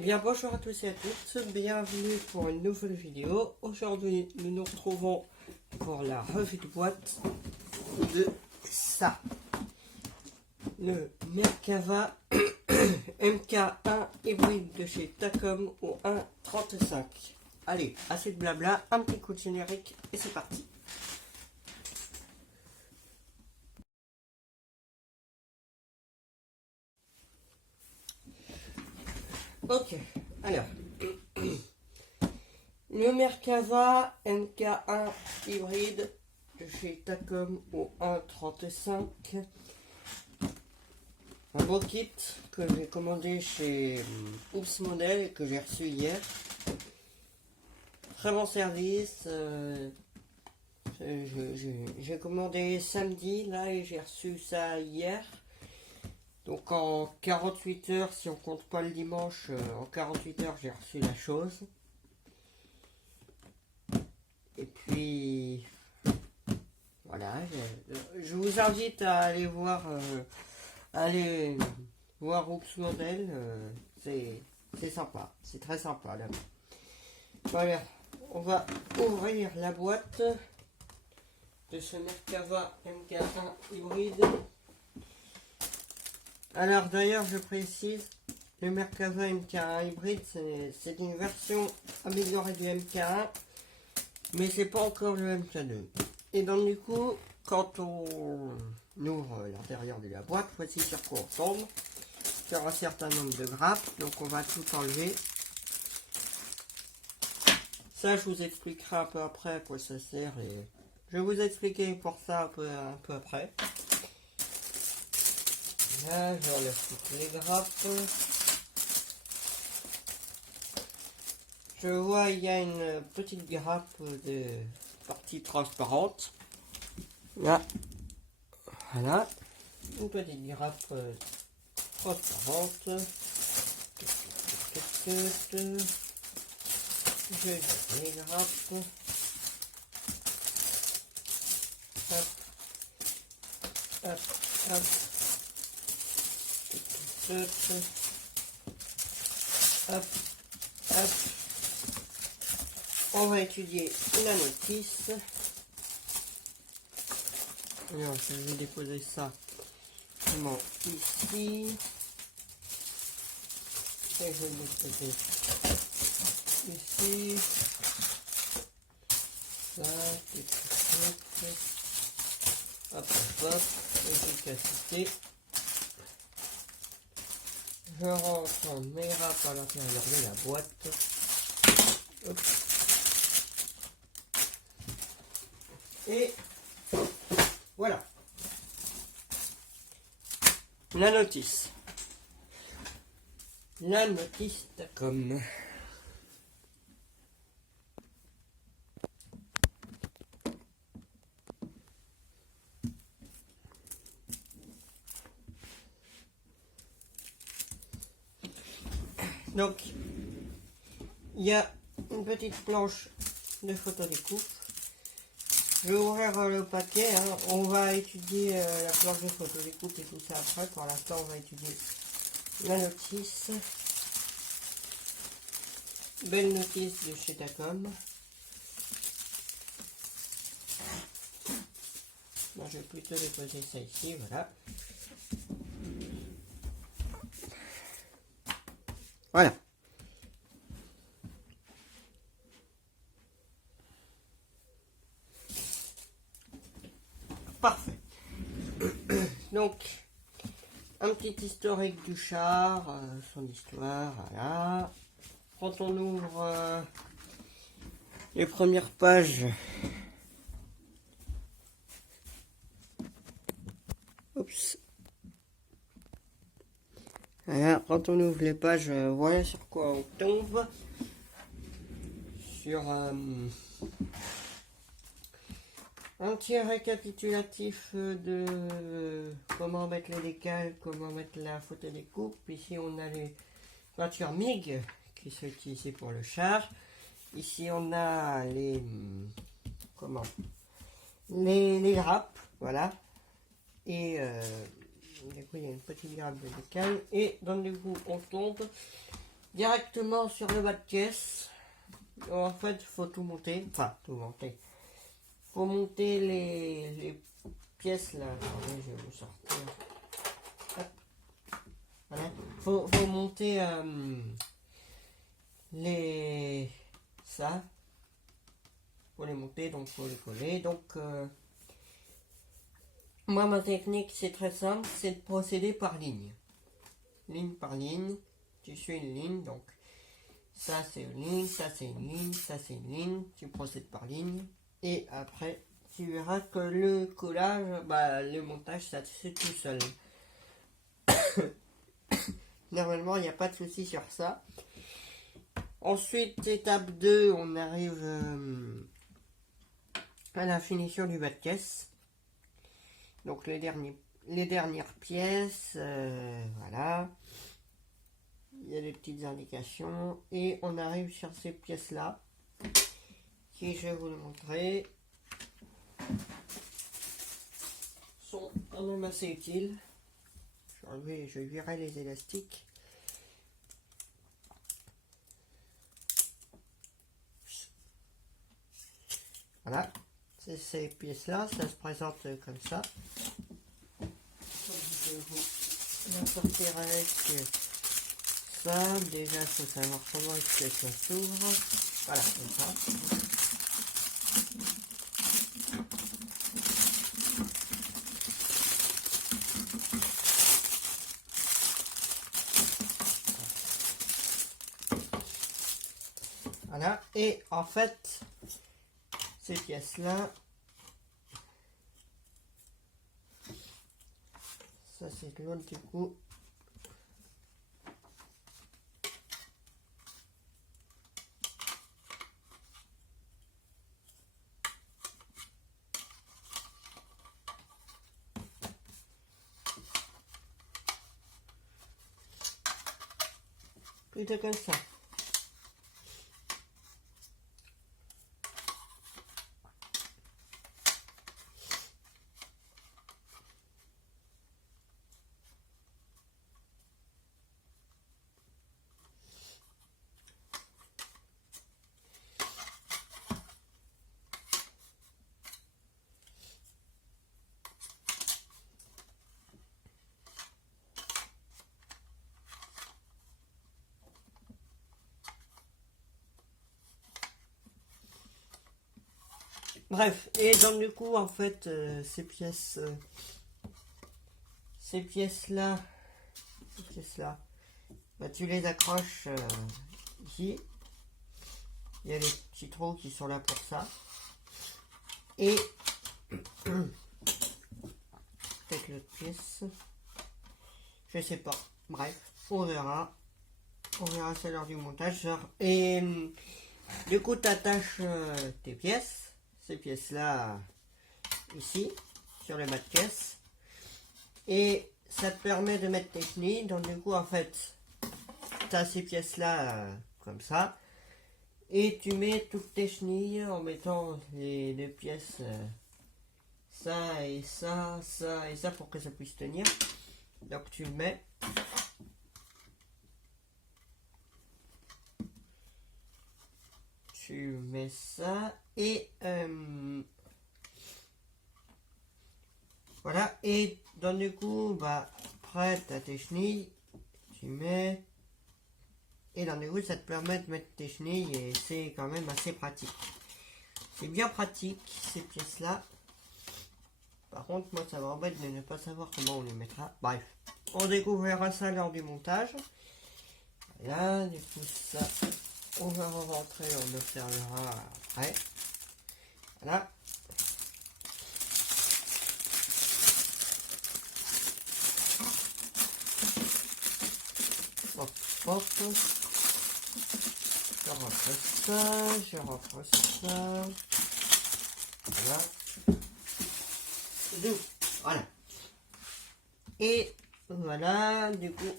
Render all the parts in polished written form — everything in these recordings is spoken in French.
Eh bien bonjour à tous et à toutes, bienvenue pour une nouvelle vidéo. Aujourd'hui nous nous retrouvons pour la revue de boîte de ça. Le Merkava MK1 hybride de chez Takom au 1.35. Allez, assez de blabla, un petit coup de générique et c'est parti. Ok, alors, le Merkava MK1 hybride de chez Takom au 1.35. Un beau kit que j'ai commandé chez Oops Model et que j'ai reçu hier. Très bon service. J'ai commandé samedi là et j'ai reçu ça hier. Donc en 48 heures, si on compte pas le dimanche, en 48 heures j'ai reçu la chose. Et puis voilà, je vous invite à aller voir Oops Model, c'est sympa, c'est très sympa là. Voilà, on va ouvrir la boîte de ce Merkava MK1 hybride. Alors d'ailleurs je précise, le Merkava MK1 hybride c'est une version améliorée du MK1, mais c'est pas encore le MK2. Et donc du coup, quand on ouvre l'intérieur de la boîte, voici sur quoi on tombe. Sur un certain nombre de grappes, donc on va tout enlever. Ça je vous expliquerai un peu après à quoi ça sert et je vais vous expliquer pour ça un peu après. Là j'enlève toutes les grappes. Je vois il y a une petite grappe de partie transparente. Là, voilà, une petite grappe transparente. Je vais les grappes. Hop, hop, hop. Hop, hop. On va étudier la notice. Alors, je vais déposer ça ici. Et je vais déposer ici. Ça, hop, hop, hop. Efficacité. Je rentre mes grappes à l'intérieur de la boîte. Hop. Et voilà. La notice. La notice Takom. Donc, il y a une petite planche de photodécoupe. Je vais ouvrir le paquet. Hein. On va étudier la planche de photodécoupe et tout ça après. Pour l'instant, on va étudier la notice. Belle notice de chez Takom. Moi, je vais plutôt déposer ça ici. Voilà. Voilà. Parfait. Donc, un petit historique du char, son histoire, voilà. Quand on ouvre les premières pages, oups. Voilà, quand on ouvre les pages, voilà sur quoi on tombe. Sur un petit récapitulatif de comment mettre les décals, comment mettre la photodécoupe. Ici on a les peintures MIG qui sont utilisées pour le char. Ici on a les les grappes, voilà. Et du coup il y a une petite grappe de décal. Et donc du coup on tombe directement sur le bas de pièce. En fait, il faut tout monter. Enfin, tout monter. Faut monter les pièces là. Attendez, je vais vous sortir. Hop. Voilà. Faut monter ça. Faut les monter, donc faut les coller. Donc moi, ma technique, c'est très simple, c'est de procéder par ligne. Ligne par ligne. Tu suis une ligne, donc ça c'est une ligne, ça c'est une ligne, ça c'est une ligne. Tu procèdes par ligne. Et après, tu verras que le collage, le montage, ça se fait tout seul. Normalement, il n'y a pas de souci sur ça. Ensuite, étape 2, on arrive à la finition du bas de caisse. Donc les dernières pièces, voilà. Il y a des petites indications. Et on arrive sur ces pièces-là, qui, je vais vous le montrer, sont quand même assez utiles. Je virerai les élastiques. Voilà, c'est ces pièces-là, ça se présente comme ça. Je vais vous la sortir avec ça. Déjà, il faut savoir comment est-ce que ça s'ouvre. Voilà, comme ça. Voilà, et en fait, ces pièces-là, ça c'est l'autre du coup. Plutôt comme ça. Bref, et donc du coup, en fait, ces pièces-là, tu les accroches ici. Il y a les petits trous qui sont là pour ça. Et peut-être l'autre pièce. Je sais pas. Bref, on verra. On verra ça lors du montage. Et du coup, tu attaches tes pièces. Ces pièces-là, ici, sur le bas de caisse. Et ça te permet de mettre tes chenilles. Donc du coup, en fait, tu as ces pièces-là comme ça. Et tu mets toutes tes chenilles en mettant les deux pièces, ça et ça, ça et ça, pour que ça puisse tenir. Donc tu le mets. Tu mets ça et voilà. Et donc du coup, après tu as tes chenilles, tu mets. Et donc du coup, ça te permet de mettre tes chenilles et c'est quand même assez pratique. C'est bien pratique ces pièces-là. Par contre, moi ça m'embête de ne pas savoir comment on les mettra. Bref, on découvrira ça lors du montage. Là, du coup, ça, on va rentrer, on observera après. Voilà. Hop, hop. Je rentre ça, je rentre ça. Voilà. Voilà. Et voilà, du coup,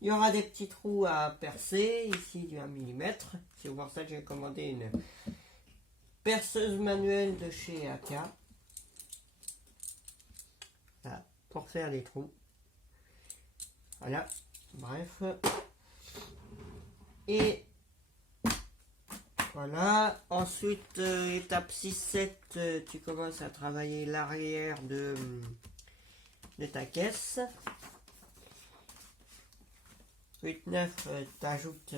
il y aura des petits trous à percer, ici du 1 mm. C'est pour ça que j'ai commandé une perceuse manuelle de chez AK. Voilà, pour faire les trous. Voilà, bref. Et voilà. Ensuite, étape 6-7, tu commences à travailler l'arrière de ta caisse. 8-9, tu ajoutes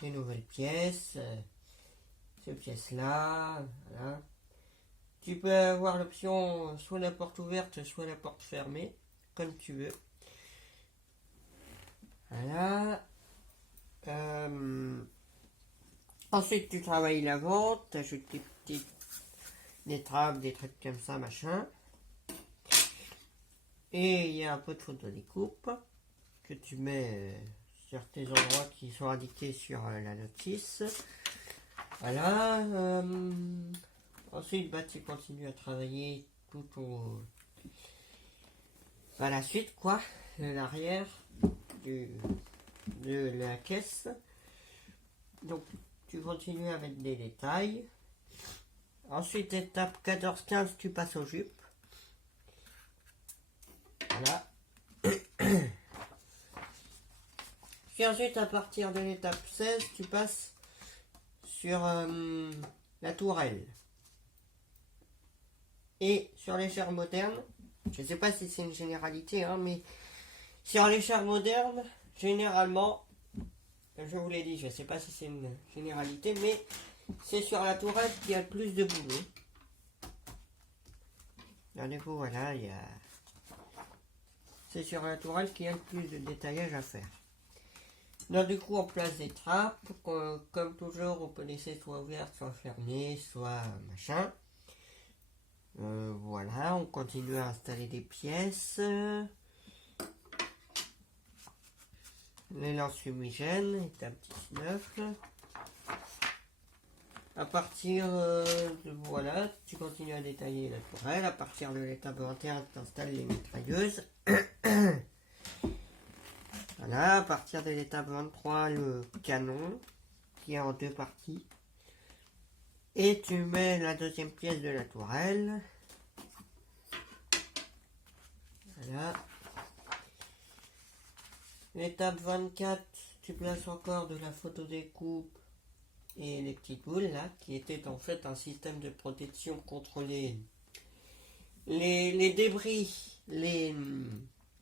des nouvelles pièces. Ces pièces-là, voilà. Tu peux avoir l'option soit la porte ouverte, soit la porte fermée, comme tu veux. Voilà. Ensuite, tu travailles l'avant, tu ajoutes des trappes, des trucs comme ça, machin. Et il y a un peu de photo découpe que tu mets sur tes endroits qui sont indiqués sur la notice. Voilà. Ensuite, tu continues à travailler tout au... la suite, quoi. L'arrière de la caisse. Donc, tu continues à mettre des détails. Ensuite, étape 14-15, tu passes aux jupes. Voilà. Puis ensuite, à partir de l'étape 16, tu passes sur la tourelle. Et sur les chars modernes, je ne sais pas si c'est une généralité, hein, mais sur les chars modernes, généralement, je vous l'ai dit, je ne sais pas si c'est une généralité, mais c'est sur la tourelle qu'il y a le plus de boulot. Alors, du coup, voilà, c'est sur la tourelle qu'il y a le plus de détaillage à faire. Donc, du coup, on place des trappes. Comme toujours, on peut laisser soit ouverte, soit fermée, soit machin. Voilà, on continue à installer des pièces. Les lances fumigènes, étape 19. À partir de voilà, tu continues à détailler la tourelle. À partir de l'étape 21, tu installes les mitrailleuses. Voilà, à partir de l'étape 23, le canon, qui est en deux parties. Et tu mets la deuxième pièce de la tourelle. Voilà. L'étape 24, tu places encore de la photo découpe et les petites boules là, qui étaient en fait un système de protection contre les débris, les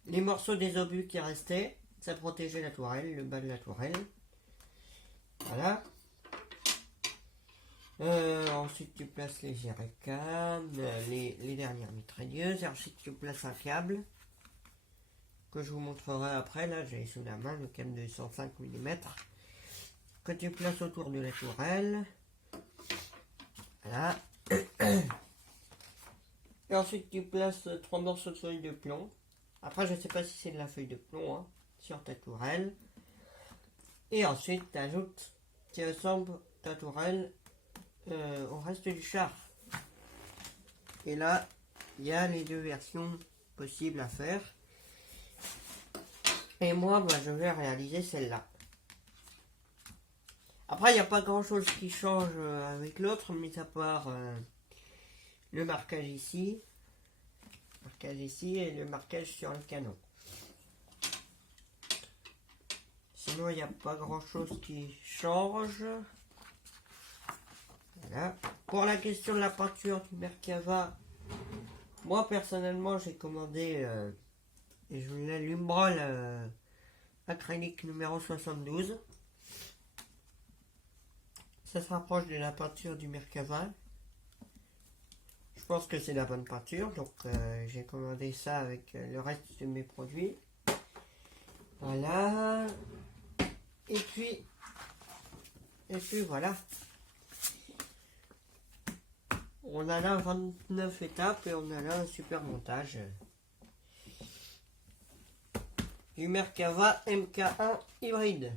morceaux des obus qui restaient. Ça protégeait la tourelle, le bas de la tourelle. Voilà. Ensuite, tu places les jerrycans, les dernières mitrailleuses. Et ensuite, tu places un câble que je vous montrerai après. Là, j'ai sous la main le câble de 105 mm que tu places autour de la tourelle. Voilà. Et ensuite, tu places 3 morceaux de feuille de plomb. Après, je ne sais pas si c'est de la feuille de plomb hein, sur ta tourelle. Et ensuite, tu assembles ta tourelle au reste du char. Et là, il y a les deux versions possibles à faire. Et moi, je vais réaliser celle-là. Après, il n'y a pas grand-chose qui change avec l'autre, mis à part le marquage ici. Et le marquage sur le canon. Sinon, il n'y a pas grand-chose qui change. Voilà. Pour la question de la peinture du Merkava, moi personnellement j'ai commandé et je l'ai l'Umbral acrylique numéro 72. Ça se rapproche de la peinture du Merkava. Je pense que c'est la bonne peinture, donc j'ai commandé ça avec le reste de mes produits. Voilà. Et puis voilà. On a là 29 étapes et on a là un super montage du Merkava MK1 hybride.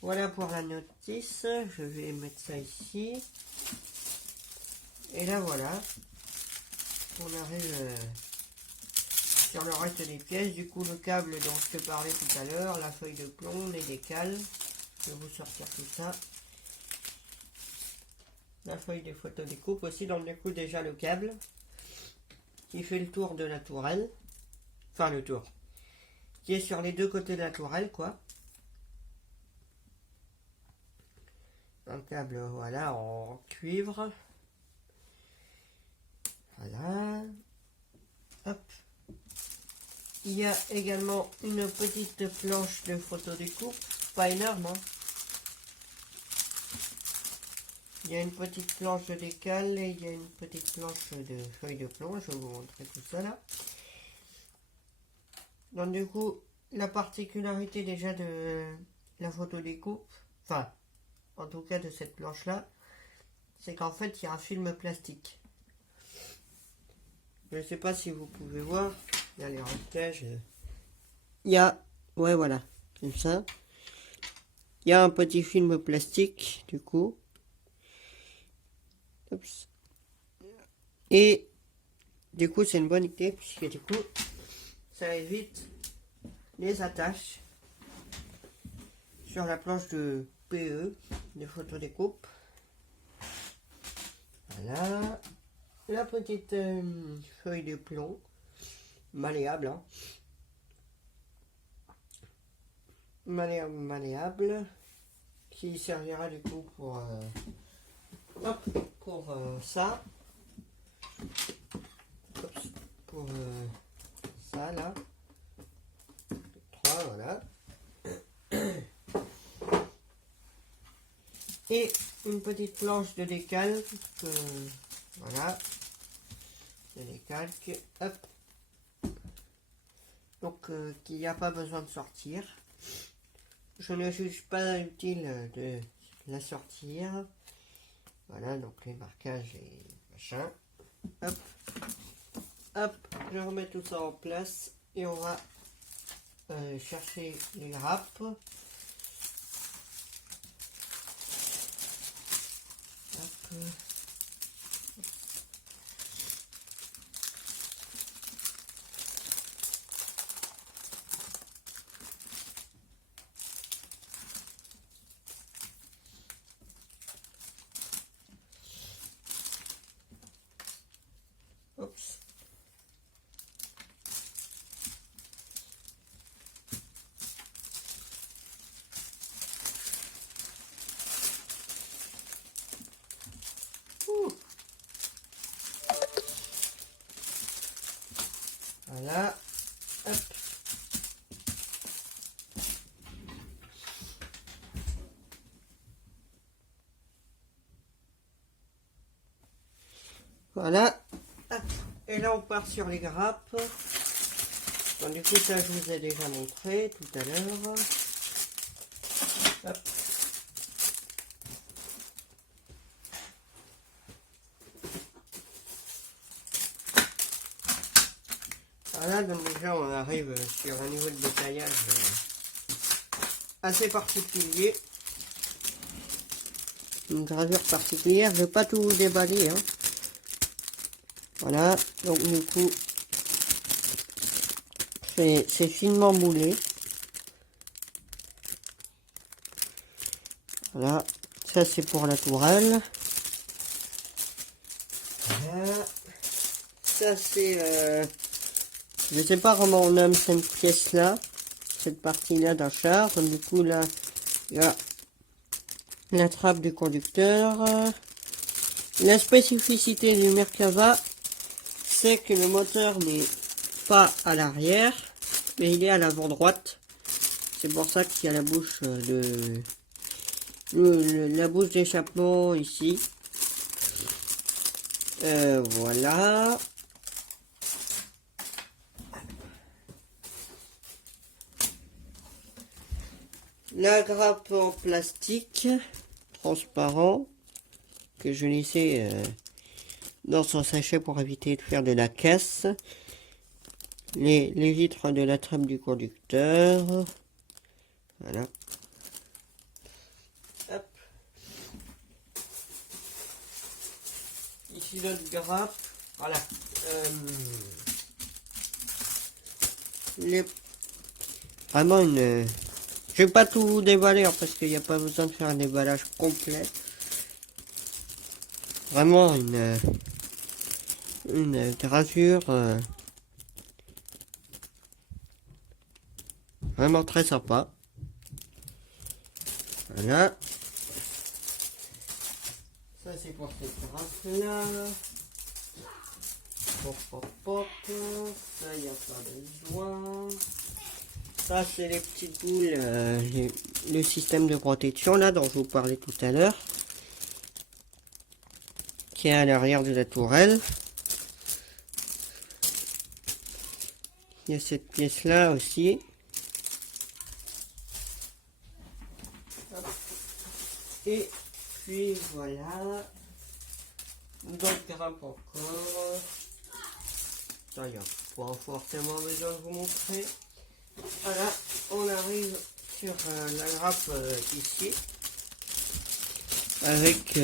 Voilà pour la notice, je vais mettre ça ici. Et là voilà, on arrive sur le reste des pièces. Du coup le câble dont je te parlais tout à l'heure, la feuille de plomb, les décals, je vais vous sortir tout ça. La feuille de photo découpe aussi, donc du coup déjà le câble qui fait le tour de la tourelle, enfin le tour, qui est sur les deux côtés de la tourelle quoi. un câble, voilà, en cuivre. Voilà. Hop. Il y a également une petite planche de photodécoupe, pas énorme, hein. Il y a une petite planche de décal et il y a une petite planche de feuilles de plomb. Je vais vous montrer tout ça là. Donc du coup, la particularité déjà de la photodécoupe, enfin, en tout cas de cette planche là, c'est qu'en fait il y a un film plastique. Je ne sais pas si vous pouvez voir, il y a les réglages. Il y a, ouais voilà, comme ça. Il y a un petit film plastique du coup. Oups. Et du coup c'est une bonne idée puisque du coup ça évite les attaches sur la planche de PE, de photodécoupe. Voilà. La petite feuille de plomb malléable, hein. Malléable, qui servira du coup pour ça. Oups, pour ça là. 3, voilà. Et une petite planche de décalque. Voilà. De décalque. Hop. Donc, qu'il n'y a pas besoin de sortir. Je ne juge pas utile de la sortir. Voilà, donc les marquages et machin. Hop. Hop. Je remets tout ça en place. Et on va chercher les grappes. Hop. Oups. Voilà. Hop. Voilà. Hop. Et là on part sur les grappes. Bon, du coup ça je vous ai déjà montré tout à l'heure. Hop. Voilà, donc déjà on arrive sur un niveau de détaillage assez particulier. Une gravure particulière, je vais pas tout déballer, hein. Voilà, donc du coup c'est finement moulé. Voilà, ça c'est pour la tourelle. Voilà. Ça c'est je sais pas comment on nomme cette pièce là, cette partie là d'un char. Donc, du coup là il y a la trappe du conducteur. La spécificité du Merkava, c'est que le moteur n'est pas à l'arrière, mais il est à l'avant droite. C'est pour ça qu'il y a la bouche de la bouche d'échappement ici. Voilà. La grappe en plastique transparent que je laissais dans son sachet pour éviter de faire de la casse. Les vitres de la trappe du conducteur. Voilà. Hop. Ici notre grappe. Voilà. Vraiment une... Je vais pas tout déballer hein, parce qu'il n'y a pas besoin de faire un déballage complet. Vraiment une gravure vraiment très sympa. Voilà. c'est pour cette grappe-là. Pop, pop, pop. Ça, il n'y a pas besoin. Ça, c'est les petites boules, le système de protection là dont je vous parlais tout à l'heure, qui est à l'arrière de la tourelle. Il y a cette pièce là aussi. Et puis voilà. D'autres grappes encore. Ça, il n'y a pas forcément besoin de vous montrer. Voilà, on arrive sur la grappe ici. Avec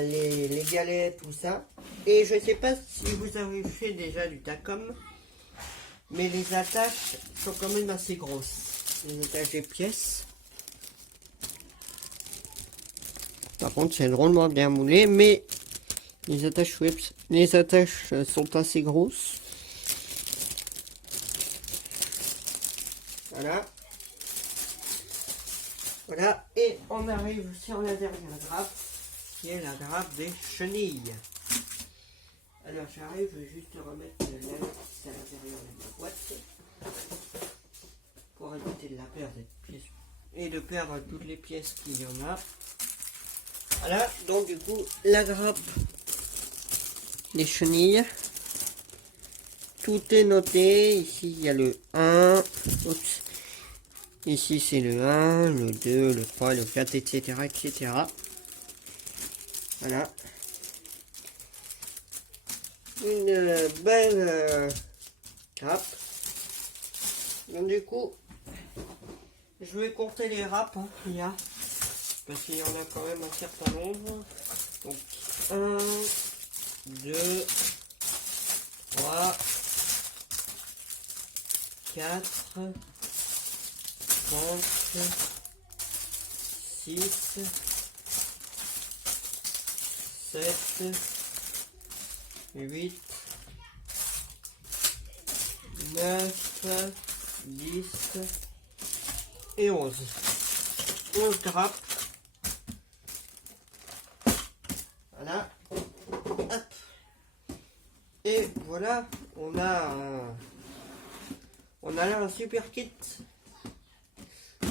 les galets, tout ça. Et je sais pas si vous avez fait déjà du Takom, mais les attaches sont quand même assez grosses. Les attaches des pièces. Par contre, c'est drôlement bien moulé, mais les attaches sont assez grosses. Voilà. Voilà, et on arrive sur la dernière grappe, qui est la grappe des chenilles. Alors j'arrive, je vais juste remettre la vis à l'intérieur de la boîte, pour éviter de la perdre cette pièce, et de perdre toutes les pièces qu'il y en a. Voilà, donc du coup, la grappe des chenilles, tout est noté. Ici il y a le 1, oups. Ici c'est le 1, le 2, le 3, le 4, etc. etc. Voilà. Une belle grappe. Donc du coup, je vais compter les râpes qu'il y a. Parce qu'il y en a quand même un certain nombre. Donc 1, 2, 3, 4, 5, 6, 7, 8, 9, 10 et 11. 11 grappes. Voilà. Hop. Et voilà, on a là un super kit.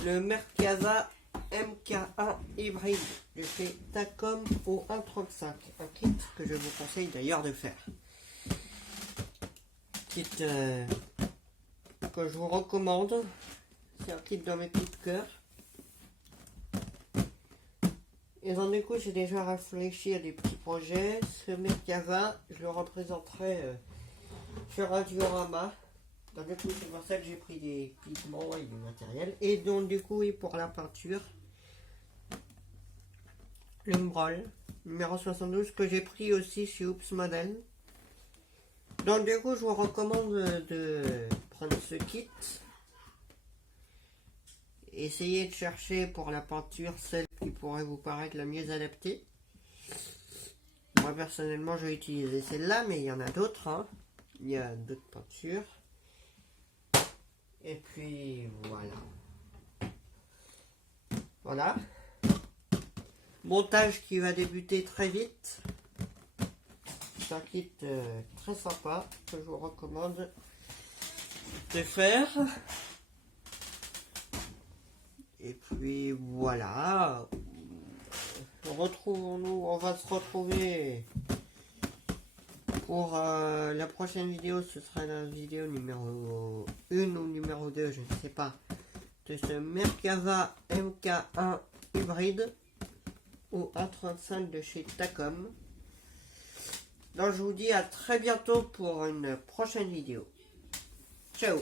Le Merkava MK1 hybride de chez Takom au 1.35. Un kit que je vous conseille d'ailleurs de faire. Kit que je vous recommande. C'est un kit dans mes coups de cœur. Et donc du coup, j'ai déjà réfléchi à des petits projets. Ce Merkava, je le représenterai sur un diorama. Donc du coup, c'est pour ça que j'ai pris des pigments et du matériel. Et donc du coup, et pour la peinture, le Mbrol numéro 72 que j'ai pris aussi chez Oops Model. Donc du coup, je vous recommande de prendre ce kit. Essayez de chercher pour la peinture celle qui pourrait vous paraître la mieux adaptée. Moi personnellement, je vais utiliser celle-là, mais il y en a d'autres. Hein. Il y a d'autres peintures. Et puis voilà. Voilà. Montage qui va débuter très vite. C'est un kit très sympa que je vous recommande de faire. Et puis voilà. Retrouvons-nous. On va se retrouver pour la prochaine vidéo. Ce sera la vidéo numéro 1 ou numéro 2, je ne sais pas. De ce Merkava MK1 hybride au 1.35 de chez Takom. Donc je vous dis à très bientôt pour une prochaine vidéo. Ciao.